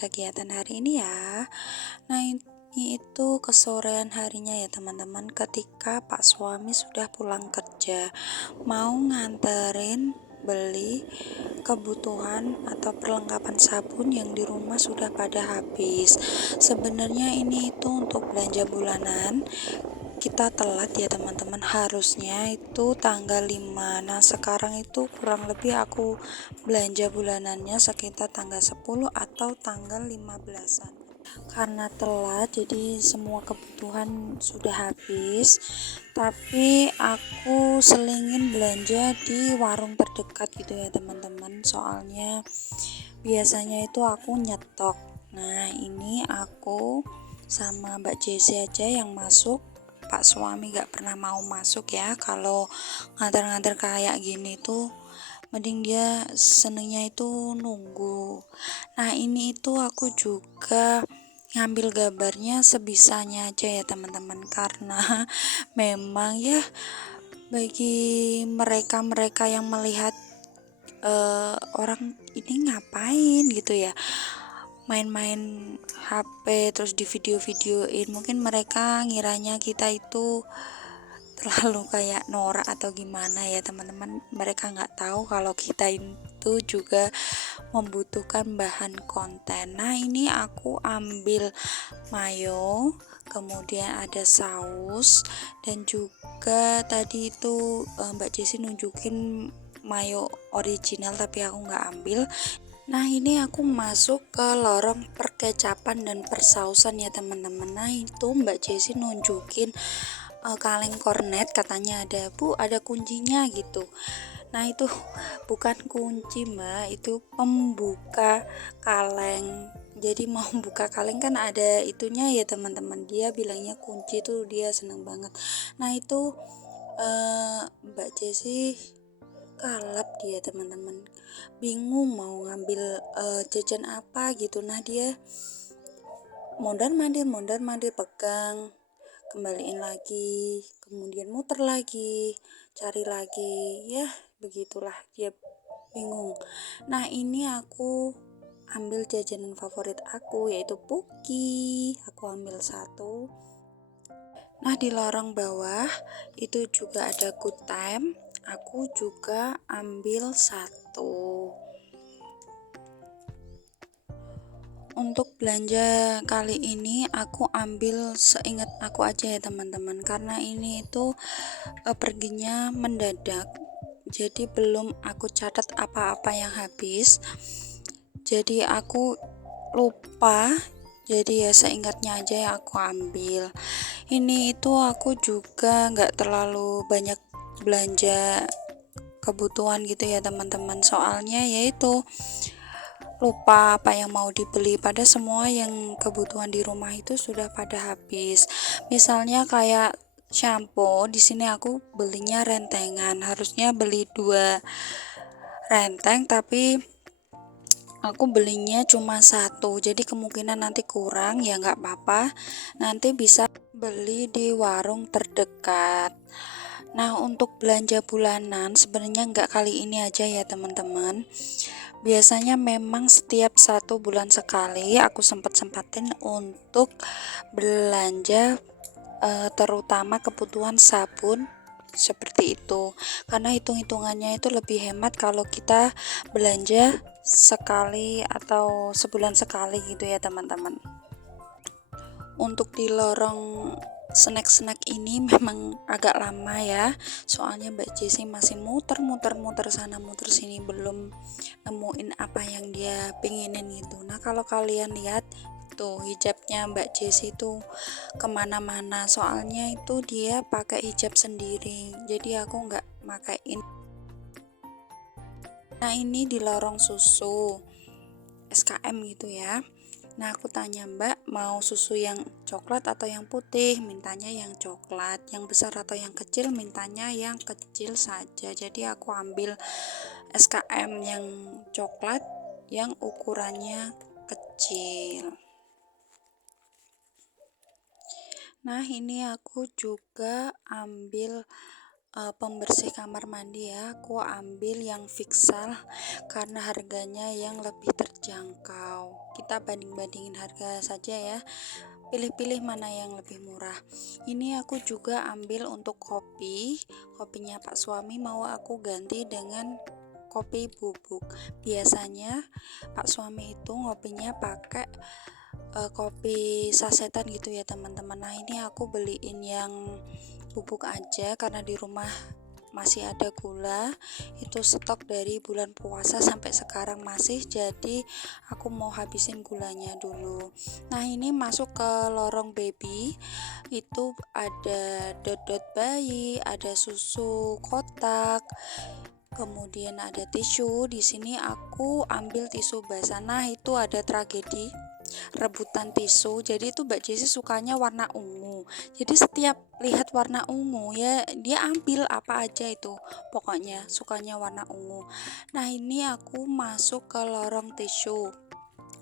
kegiatan hari ini ya. Nah, ini itu kesorean harinya ya teman-teman, ketika Pak suami sudah pulang kerja, mau nganterin beli kebutuhan atau perlengkapan sabun yang di rumah sudah pada habis. Sebenarnya ini itu untuk belanja bulanan. Kita telat ya teman-teman, harusnya itu tanggal 5. Nah sekarang itu kurang lebih aku belanja bulanannya sekitar tanggal 10 atau tanggal 15-an. Karena telat jadi semua kebutuhan sudah habis, tapi aku selingin belanja di warung terdekat gitu ya teman-teman, soalnya biasanya itu aku nyetok. Nah ini aku sama Mbak Jessi aja yang masuk. Pak suami gak pernah mau masuk ya. Kalau nganter-nganter kayak gini tuh mending dia senengnya itu nunggu. Nah ini itu aku juga ngambil gambarnya sebisanya aja ya teman-teman, karena memang ya bagi mereka-mereka yang melihat orang ini ngapain gitu ya, main-main HP terus di video-videoin, mungkin mereka ngiranya kita itu terlalu kayak norak atau gimana ya teman-teman. Mereka nggak tahu kalau kita itu juga membutuhkan bahan konten. Nah ini aku ambil mayo, kemudian ada saus, dan juga tadi itu Mbak Jessi nunjukin mayo original tapi aku nggak ambil. Nah ini aku masuk ke lorong perkecapan dan persausan ya teman-teman. Nah itu Mbak Jessi nunjukin kaleng kornet, katanya ada Bu, ada kuncinya gitu. Nah itu bukan kunci Mbak, itu pembuka kaleng. Jadi mau buka kaleng kan ada itunya ya teman-teman. Dia bilangnya kunci, tuh dia seneng banget. Nah itu Mbak Jessi kalap dia teman-teman, bingung mau ngambil jajan apa gitu. Nah dia mondar mandir pegang, kembaliin lagi, kemudian muter lagi, cari lagi, ya begitulah dia bingung. Nah ini aku ambil jajanan favorit aku yaitu Puki, aku ambil satu. Nah di lorong bawah itu juga ada Good Time, aku juga ambil satu. Untuk belanja kali ini aku ambil seingat aku aja ya teman-teman, karena ini itu perginya mendadak, jadi belum aku catat apa-apa yang habis, jadi aku lupa. Jadi ya seingatnya aja yang aku ambil. Ini itu aku juga nggak terlalu banyak belanja kebutuhan gitu ya teman-teman, soalnya yaitu lupa apa yang mau dibeli, pada semua yang kebutuhan di rumah itu sudah pada habis. Misalnya kayak shampoo, di sini aku belinya rentengan, harusnya beli 2 renteng tapi aku belinya cuma satu, jadi kemungkinan nanti kurang ya nggak apa-apa, nanti bisa beli di warung terdekat. Nah untuk belanja bulanan sebenarnya nggak kali ini aja ya teman-teman, biasanya memang setiap 1 bulan sekali aku sempat-sempatin untuk belanja terutama kebutuhan sabun seperti itu, karena hitung-hitungannya itu lebih hemat kalau kita belanja sekali atau sebulan sekali gitu ya teman-teman. Untuk di lorong snack-snack ini memang agak lama ya, soalnya Mbak Jessi masih muter sana muter sini, belum nemuin apa yang dia pengenin gitu. Nah kalau kalian lihat tuh hijabnya Mbak Jessi tuh kemana-mana, soalnya itu dia pakai hijab sendiri, jadi aku nggak makain. Nah ini di lorong susu SKM gitu ya. Nah aku tanya Mbak, mau susu yang coklat atau yang putih? Mintanya yang coklat. Yang besar atau yang kecil? Mintanya yang kecil saja. Jadi aku ambil SKM yang coklat yang ukurannya kecil. Nah ini aku juga ambil pembersih kamar mandi ya. Aku ambil yang Vixal karena harganya yang lebih terjangkau terjangkau. Kita banding-bandingin harga saja ya. Pilih-pilih mana yang lebih murah. Ini aku juga ambil untuk kopinya Pak suami mau aku ganti dengan kopi bubuk. Biasanya Pak suami itu ngopinya pakai kopi sasetan gitu ya teman-teman. Nah ini aku beliin yang bubuk aja karena di rumah masih ada gula, itu stok dari bulan puasa sampai sekarang masih, jadi aku mau habisin gulanya dulu. Nah ini masuk ke lorong baby, itu ada dot-dot bayi, ada susu kotak, kemudian ada tisu. Di sini aku ambil tisu basah. Nah itu ada tragedi rebutan tisu, jadi itu Mbak Jessi sukanya warna ungu, jadi setiap lihat warna ungu ya dia ambil apa aja itu, pokoknya sukanya warna ungu. Nah ini aku masuk ke lorong tisu.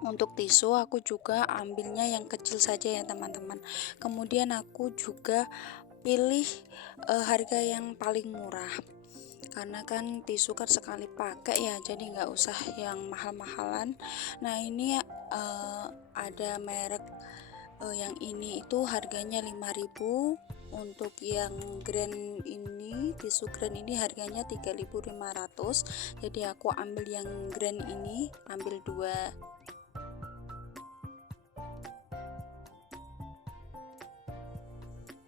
Untuk tisu aku juga ambilnya yang kecil saja ya teman-teman. Kemudian aku juga pilih harga yang paling murah, karena kan tisu kan sekali pakai ya, jadi nggak usah yang mahal-mahalan. Nah ini ada merek yang ini itu harganya 5.000. Untuk yang grand ini, tisu grand ini harganya 3.500, jadi aku ambil yang grand ini, ambil 2.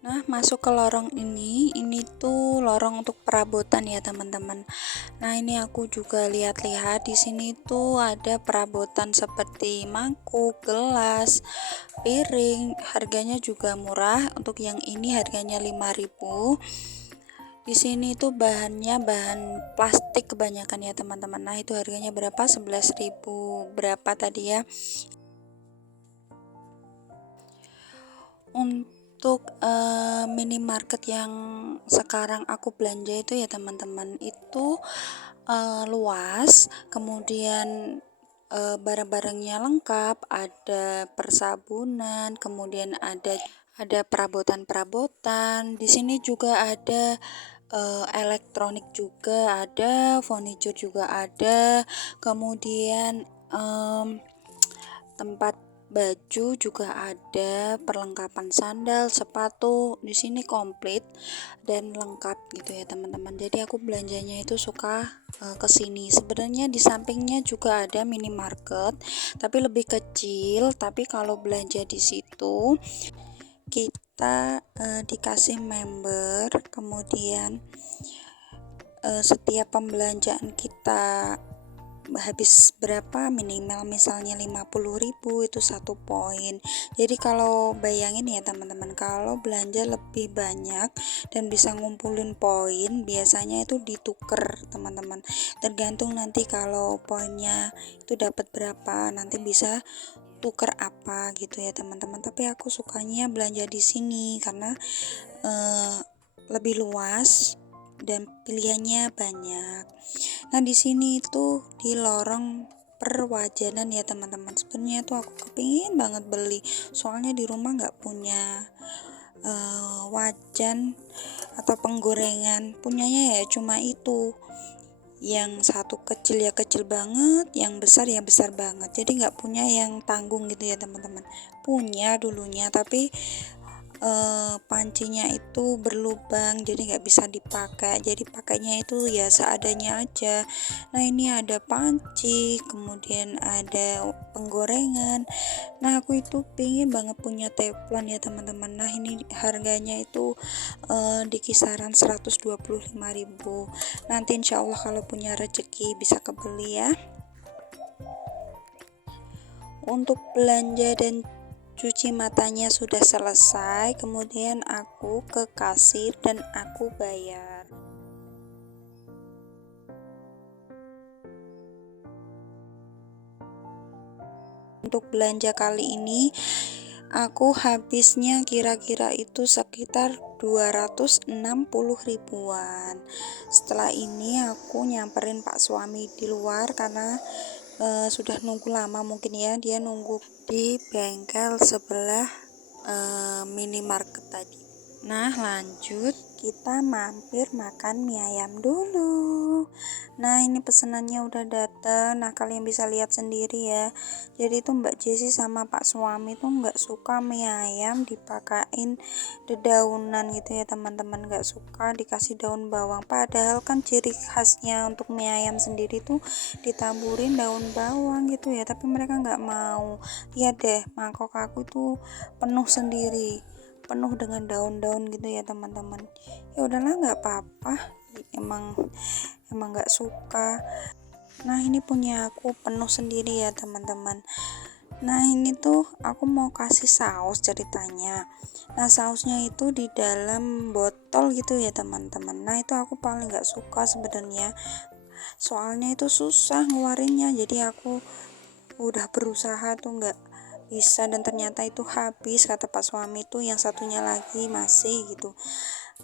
Nah masuk ke lorong ini tuh lorong untuk perabotan ya teman-teman. Nah ini aku juga lihat-lihat di sini tuh ada perabotan seperti mangkuk, gelas, piring, harganya juga murah. Untuk yang ini harganya 5.000. Di sini tuh bahannya bahan plastik kebanyakan ya teman-teman. Nah itu harganya berapa? 11.000 berapa tadi ya. Untuk minimarket yang sekarang aku belanja itu ya teman-teman, itu luas, kemudian barang-barangnya lengkap, ada persabunan, kemudian ada perabotan-perabotan. Di sini juga ada elektronik juga ada, furniture juga ada, kemudian tempat baju juga ada, perlengkapan sandal, sepatu. Di sini komplit dan lengkap gitu ya teman-teman. Jadi aku belanjanya itu suka ke sini. Sebenarnya di sampingnya juga ada minimarket, tapi lebih kecil. Tapi kalau belanja di situ kita dikasih member, kemudian setiap pembelanjaan kita habis berapa, minimal misalnya 50.000 itu 1 poin. Jadi kalau bayangin ya teman-teman, kalau belanja lebih banyak dan bisa ngumpulin poin, biasanya itu dituker teman-teman, tergantung nanti kalau poinnya itu dapat berapa, nanti bisa tuker apa gitu ya teman-teman. Tapi aku sukanya belanja di sini karena lebih luas dan pilihannya banyak. Nah di sini itu di lorong perwajanan ya teman-teman. Sebenarnya tuh aku kepingin banget beli, soalnya di rumah nggak punya wajan atau penggorengan, punyanya ya cuma itu. Yang satu kecil ya kecil banget, yang besar ya besar banget. Jadi nggak punya yang tanggung gitu ya teman-teman. Punya dulunya tapi pancinya itu berlubang, jadi nggak bisa dipakai, jadi pakainya itu ya seadanya aja. Nah ini ada panci, kemudian ada penggorengan. Nah aku itu pingin banget punya teflon ya teman-teman. Nah ini harganya itu di kisaran 125.000. Nanti insya Allah kalau punya rezeki bisa kebeli ya. Untuk belanja dan cuci matanya sudah selesai, kemudian aku ke kasir dan aku bayar. Untuk belanja kali ini aku habisnya kira-kira itu sekitar 260 ribuan. Setelah ini aku nyamperin Pak suami di luar karena sudah nunggu lama mungkin ya, dia nunggu di bengkel sebelah minimarket tadi. Nah lanjut kita mampir makan mie ayam dulu. Nah ini pesenannya udah datang. mateng. Nah, kalian bisa lihat sendiri ya. Jadi itu Mbak Jessi sama Pak suami tuh nggak suka mie ayam dipakain dedaunan gitu ya teman-teman, nggak suka dikasih daun bawang. Padahal kan ciri khasnya untuk mie ayam sendiri tuh ditaburin daun bawang gitu ya, tapi mereka nggak mau. Lihat deh, mangkok aku tuh penuh sendiri, penuh dengan daun-daun gitu ya teman-teman. Ya udahlah, nggak apa-apa, emang emang nggak suka. Nah, ini punya aku penuh sendiri ya teman-teman. Nah, ini tuh aku mau kasih saus ceritanya. Nah, sausnya itu di dalam botol gitu ya teman-teman. Nah, itu aku paling nggak suka sebenarnya, soalnya itu susah ngeluarinnya. Jadi aku udah berusaha tuh nggak bisa, dan ternyata itu habis kata Pak suami tuh, yang satunya lagi masih gitu.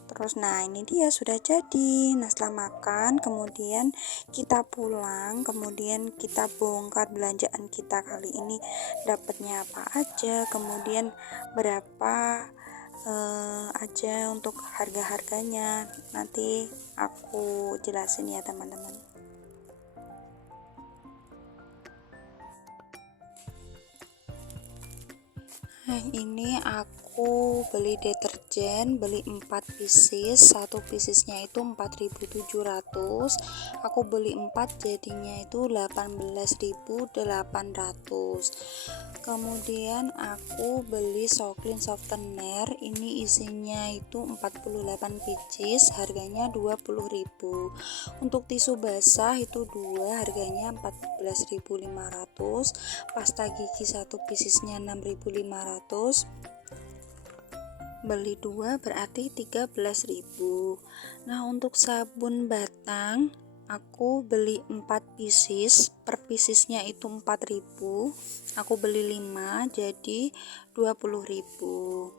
Terus nah, ini dia sudah jadi. Nah, setelah makan kemudian kita pulang, kemudian kita bongkar belanjaan kita kali ini, dapatnya apa aja, kemudian berapa aja untuk harga-harganya. Nanti aku jelasin ya teman-teman. Nah, ini aku beli deterjen, beli 4 pieces, satu piecesnya itu 4.700. Aku beli 4 jadinya itu 18.800. Kemudian aku beli Soklin softener, ini isinya itu 48 pieces, harganya 20.000. Untuk tisu basah itu 2, harganya 14.500. Pasta gigi satu piecesnya 6.500, beli 2 berarti 13.000. Nah, untuk sabun batang aku beli 4 pieces, per piecesnya itu 4.000, aku beli 5 jadi 20.000.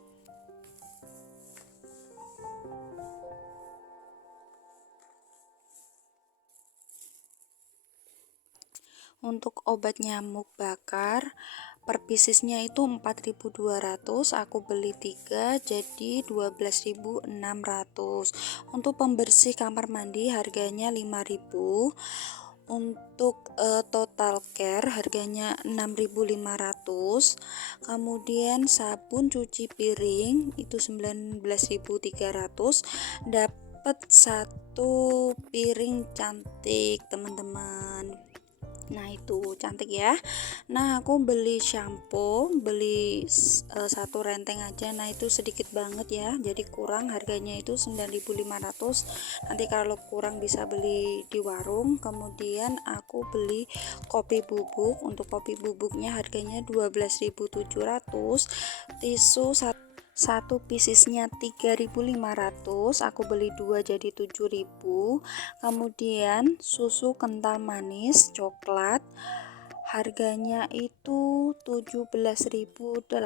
Untuk obat nyamuk bakar per piecesnya itu 4.200, aku beli 3 jadi 12.600. Untuk pembersih kamar mandi harganya 5.000. Untuk total care harganya 6.500. Kemudian sabun cuci piring itu 19.300, dapat satu piring cantik teman-teman. Nah, itu cantik ya. Nah, aku beli shampoo, beli satu renteng aja. Nah, itu sedikit banget ya, jadi kurang, harganya itu 9.500. Nanti kalau kurang bisa beli di warung. Kemudian aku beli kopi bubuk, untuk kopi bubuknya harganya 12.700. Tisu satu piecesnya 3.500, aku beli 2 jadi 7.000. Kemudian susu kental manis coklat harganya itu 17.800.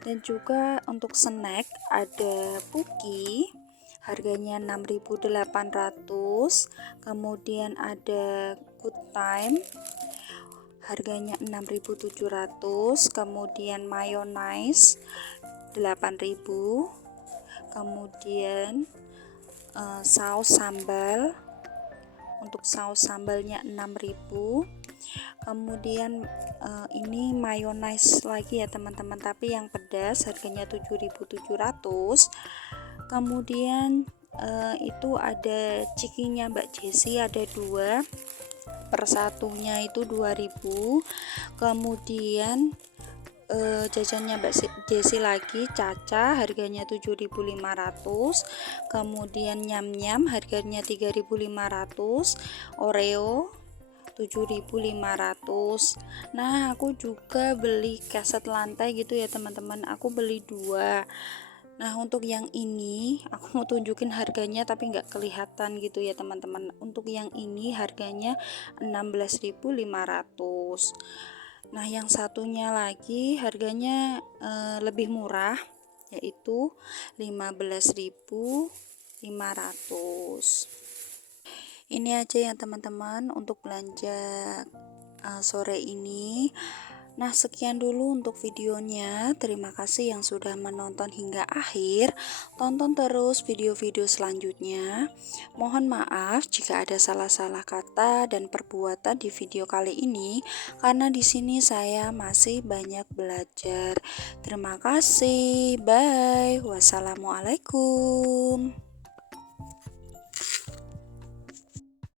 Dan juga untuk snack ada Puki, harganya 6.800. Kemudian ada Good Time, harganya 6.700. Kemudian mayonnaise 8.000. Kemudian saus sambal, untuk saus sambalnya 6.000. Kemudian ini mayonnaise lagi ya teman-teman, tapi yang pedas, harganya 7.700. Kemudian itu ada cikinya Mbak Jessi, ada 2, per satunya itu 2.000. Kemudian jajannya Mbak Jessi lagi Caca, harganya 7.500. Kemudian nyam-nyam harganya 3.500. Oreo 7.500. Nah, aku juga beli kaset lantai gitu ya teman-teman, aku beli 2. Nah, untuk yang ini aku mau tunjukin harganya tapi nggak kelihatan gitu ya teman-teman. Untuk yang ini harganya 16.500. Nah, yang satunya lagi harganya lebih murah, yaitu 15.500. Ini aja ya teman-teman untuk belanja sore ini. Nah, sekian dulu untuk videonya. Terima kasih yang sudah menonton hingga akhir. Tonton terus video-video selanjutnya. Mohon maaf jika ada salah-salah kata dan perbuatan di video kali ini, karena di sini saya masih banyak belajar. Terima kasih. Bye. Wassalamualaikum.